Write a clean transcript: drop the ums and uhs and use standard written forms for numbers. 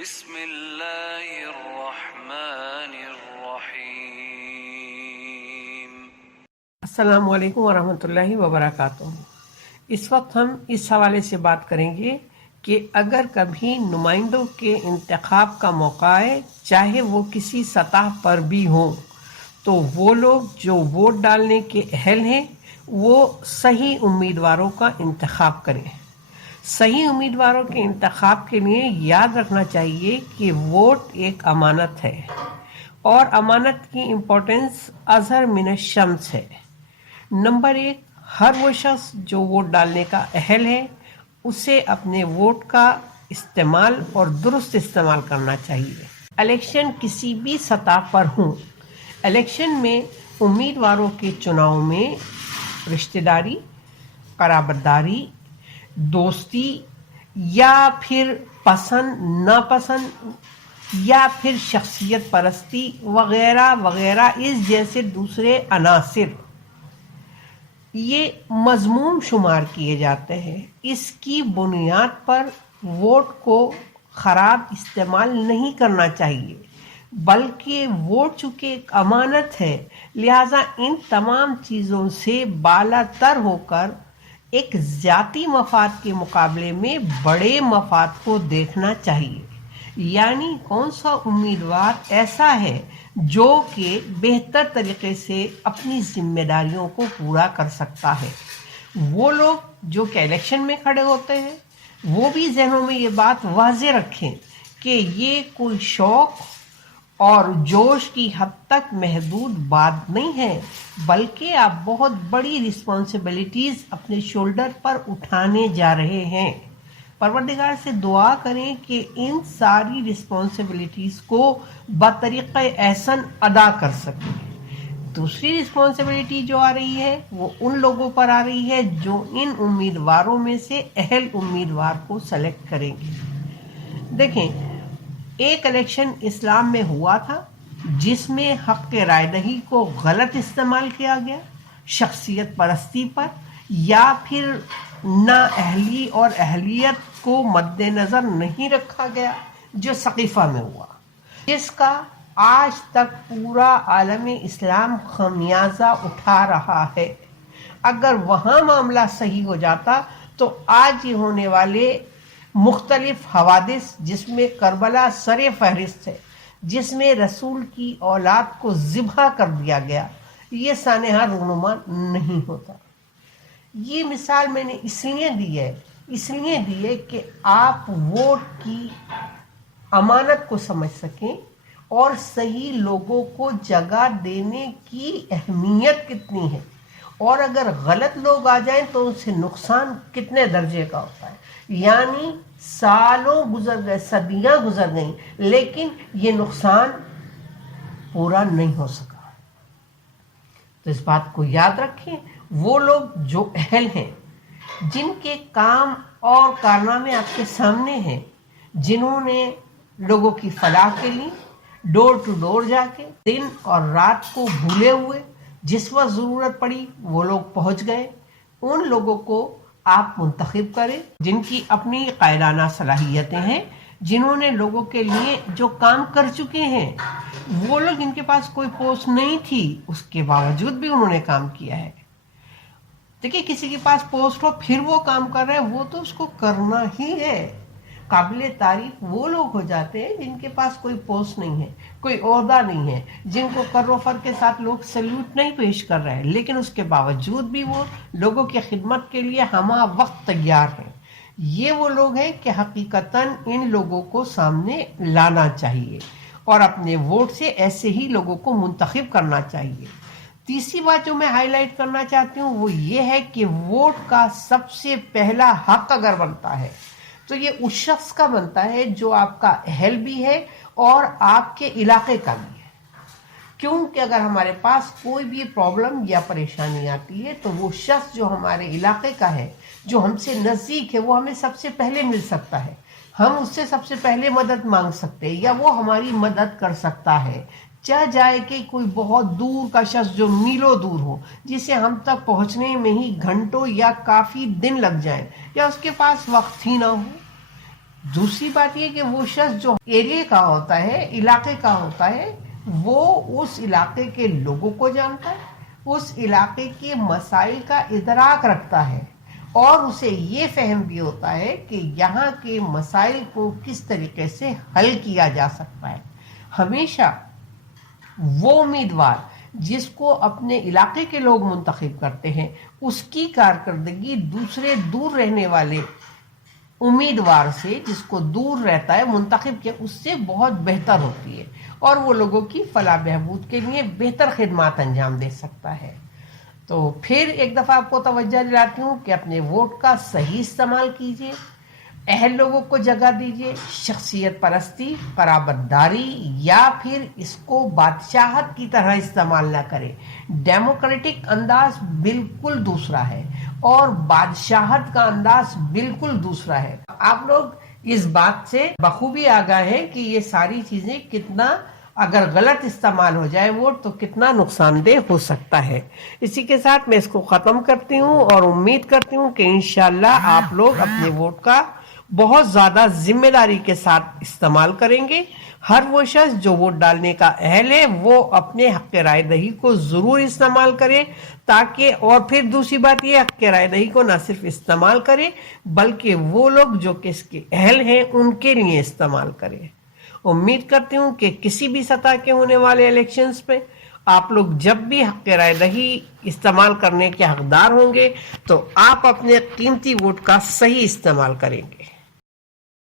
بسم اللہ الرحمن الرحیم۔ السلام علیکم ورحمۃ اللہ وبرکاتہ۔ اس وقت ہم اس حوالے سے بات کریں گے کہ اگر کبھی نمائندوں کے انتخاب کا موقع ہے، چاہے وہ کسی سطح پر بھی ہوں، تو وہ لوگ جو ووٹ ڈالنے کے اہل ہیں وہ صحیح امیدواروں کا انتخاب کریں۔ صحیح امیدواروں کے انتخاب کے لیے یاد رکھنا چاہیے کہ ووٹ ایک امانت ہے، اور امانت کی امپورٹنس اظہر من الشمس ہے۔ نمبر 1، ہر وہ شخص جو ووٹ ڈالنے کا اہل ہے اسے اپنے ووٹ کا استعمال اور درست استعمال کرنا چاہیے۔ الیکشن کسی بھی سطح پر ہوں، الیکشن میں امیدواروں کے چناؤ میں رشتہ داری، قرابت داری، دوستی یا پھر پسند ناپسند یا پھر شخصیت پرستی وغیرہ وغیرہ اس جیسے دوسرے عناصر یہ مذموم شمار کیے جاتے ہیں۔ اس کی بنیاد پر ووٹ کو خراب استعمال نہیں کرنا چاہیے، بلکہ ووٹ چونکہ ایک امانت ہے، لہذا ان تمام چیزوں سے بالا تر ہو کر ایک ذاتی مفاد کے مقابلے میں بڑے مفاد کو دیکھنا چاہیے۔ یعنی کون سا امیدوار ایسا ہے جو کہ بہتر طریقے سے اپنی ذمہ داریوں کو پورا کر سکتا ہے۔ وہ لوگ جو کہ الیکشن میں کھڑے ہوتے ہیں وہ بھی ذہنوں میں یہ بات واضح رکھیں کہ یہ کوئی شوق اور جوش کی حد تک محدود بات نہیں ہے، بلکہ آپ بہت بڑی رسپانسبلٹیز اپنے شولڈر پر اٹھانے جا رہے ہیں۔ پروردگار سے دعا کریں کہ ان ساری رسپانسبلٹیز کو بطریقہ احسن ادا کر سکیں۔ دوسری رسپانسبلٹی جو آ رہی ہے وہ ان لوگوں پر آ رہی ہے جو ان امیدواروں میں سے اہل امیدوار کو سلیکٹ کریں گے۔ دیکھیں، ایک الیکشن اسلام میں ہوا تھا جس میں حق رائے دہی کو غلط استعمال کیا گیا، شخصیت پرستی پر یا پھر نااہلی اور اہلیت کو مد نظر نہیں رکھا گیا، جو ثقیفہ میں ہوا، جس کا آج تک پورا عالم اسلام خمیازہ اٹھا رہا ہے۔ اگر وہاں معاملہ صحیح ہو جاتا تو آج یہ ہونے والے مختلف حوادث، جس میں کربلا سر فہرست ہے، جس میں رسول کی اولاد کو ذبح کر دیا گیا، یہ سانحہ رونما نہیں ہوتا۔ یہ مثال میں نے اس لیے دی ہے کہ آپ ووٹ کی امانت کو سمجھ سکیں اور صحیح لوگوں کو جگہ دینے کی اہمیت کتنی ہے، اور اگر غلط لوگ آ جائیں تو ان سے نقصان کتنے درجے کا ہوتا ہے۔ یعنی سالوں گزر گئے، صدیاں گزر گئیں، لیکن یہ نقصان پورا نہیں ہو سکا۔ تو اس بات کو یاد رکھیں، وہ لوگ جو اہل ہیں، جن کے کام اور کارنامے آپ کے سامنے ہیں، جنہوں نے لوگوں کی فلاح کے لیے ڈور ٹو ڈور جا کے دن اور رات کو بھولے ہوئے جس وقت ضرورت پڑی وہ لوگ پہنچ گئے، ان لوگوں کو آپ منتخب کریں جن کی اپنی قائدانہ صلاحیتیں ہیں، جنہوں نے لوگوں کے لیے جو کام کر چکے ہیں۔ وہ لوگ جن کے پاس کوئی پوسٹ نہیں تھی اس کے باوجود بھی انہوں نے کام کیا ہے۔ دیکھیے، کسی کے پاس پوسٹ ہو پھر وہ کام کر رہے ہیں، وہ تو اس کو کرنا ہی ہے۔ قابل تعریف وہ لوگ ہو جاتے ہیں جن کے پاس کوئی پوسٹ نہیں ہے، کوئی عہدہ نہیں ہے، جن کو کر و فر کے ساتھ لوگ سلیوٹ نہیں پیش کر رہے ہیں، لیکن اس کے باوجود بھی وہ لوگوں کی خدمت کے لیے ہمہ وقت تیار ہیں۔ یہ وہ لوگ ہیں کہ حقیقتاً ان لوگوں کو سامنے لانا چاہیے اور اپنے ووٹ سے ایسے ہی لوگوں کو منتخب کرنا چاہیے۔ تیسری بات جو میں ہائی لائٹ کرنا چاہتی ہوں وہ یہ ہے کہ ووٹ کا سب سے پہلا حق اگر بنتا ہے تو یہ اس شخص کا بنتا ہے جو آپ کا اہل بھی ہے اور آپ کے علاقے کا بھی ہے۔ کیونکہ اگر ہمارے پاس کوئی بھی پرابلم یا پریشانی آتی ہے تو وہ شخص جو ہمارے علاقے کا ہے، جو ہم سے نزدیک ہے، وہ ہمیں سب سے پہلے مل سکتا ہے، ہم اس سے سب سے پہلے مدد مانگ سکتے ہیں یا وہ ہماری مدد کر سکتا ہے۔ چاہ جائے کہ کوئی بہت دور کا شخص جو میلوں دور ہو، جسے ہم تک پہنچنے میں ہی گھنٹوں یا کافی دن لگ جائیں، یا اس کے پاس وقت ہی نہ ہو، دوسری بات یہ کہ وہ شخص جو ایریے کا ہوتا ہے، علاقے کا ہوتا ہے، وہ اس علاقے کے لوگوں کو جانتا ہے، اس علاقے کے مسائل کا ادراک رکھتا ہے، اور اسے یہ فہم بھی ہوتا ہے کہ یہاں کے مسائل کو کس طریقے سے حل کیا جا سکتا ہے۔ ہمیشہ وہ امیدوار جس کو اپنے علاقے کے لوگ منتخب کرتے ہیں، اس کی کارکردگی دوسرے دور رہنے والے امیدوار سے، جس کو دور رہتا ہے منتخب کیا، اس سے بہت بہتر ہوتی ہے، اور وہ لوگوں کی فلاح بہبود کے لیے بہتر خدمات انجام دے سکتا ہے۔ تو پھر ایک دفعہ آپ کو توجہ دلاتی ہوں کہ اپنے ووٹ کا صحیح استعمال کیجیے، اہل لوگوں کو جگہ دیجیے، شخصیت پرستی، قرابت داری یا پھر اس کو بادشاہت کی طرح استعمال نہ کریں۔ ڈیموکریٹک انداز بالکل دوسرا ہے اور بادشاہت کا انداز بالکل دوسرا ہے۔ آپ لوگ اس بات سے بخوبی آگاہ ہیں کہ یہ ساری چیزیں کتنا، اگر غلط استعمال ہو جائے ووٹ تو کتنا نقصان دہ ہو سکتا ہے۔ اسی کے ساتھ میں اس کو ختم کرتی ہوں اور امید کرتی ہوں کہ انشاءاللہ آپ لوگ اپنے ووٹ کا بہت زیادہ ذمہ داری کے ساتھ استعمال کریں گے۔ ہر وہ شخص جو ووٹ ڈالنے کا اہل ہے وہ اپنے حق رائے دہی کو ضرور استعمال کرے، تاکہ، اور پھر دوسری بات یہ، حق رائے دہی کو نہ صرف استعمال کرے بلکہ وہ لوگ جو کہ اس کے اہل ہیں ان کے لیے استعمال کرے۔ امید کرتی ہوں کہ کسی بھی سطح کے ہونے والے الیکشنز پہ آپ لوگ جب بھی حق رائے دہی استعمال کرنے کے حقدار ہوں گے تو آپ اپنے قیمتی ووٹ کا صحیح استعمال کریں گے۔